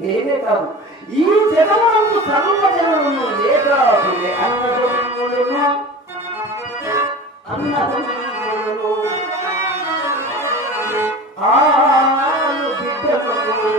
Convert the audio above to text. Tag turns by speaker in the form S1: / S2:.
S1: నేనే కాదు. ఈ జగమును సర్వ జగమును ఏకాసుని అన్నదమ్ములను అన్నదమ్ములను ఆలు బిడ్డలను